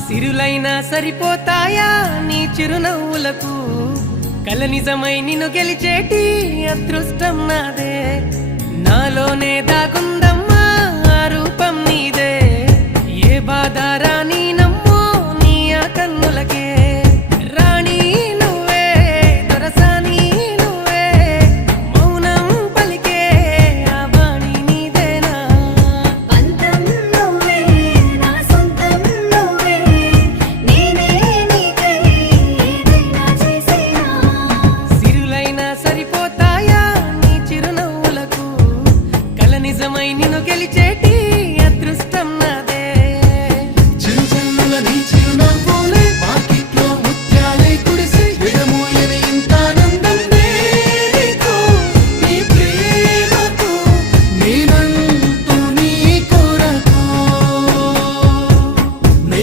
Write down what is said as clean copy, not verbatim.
సిరులైనా సరిపోతాయా నీ చిరునవ్వులకు కల నిజమై నిన్ను గెలిచేటి అదృష్టం నాదే నాలోనే దాగుందమ్మా ఆ రూపం నీదే ఏ బాధ రాని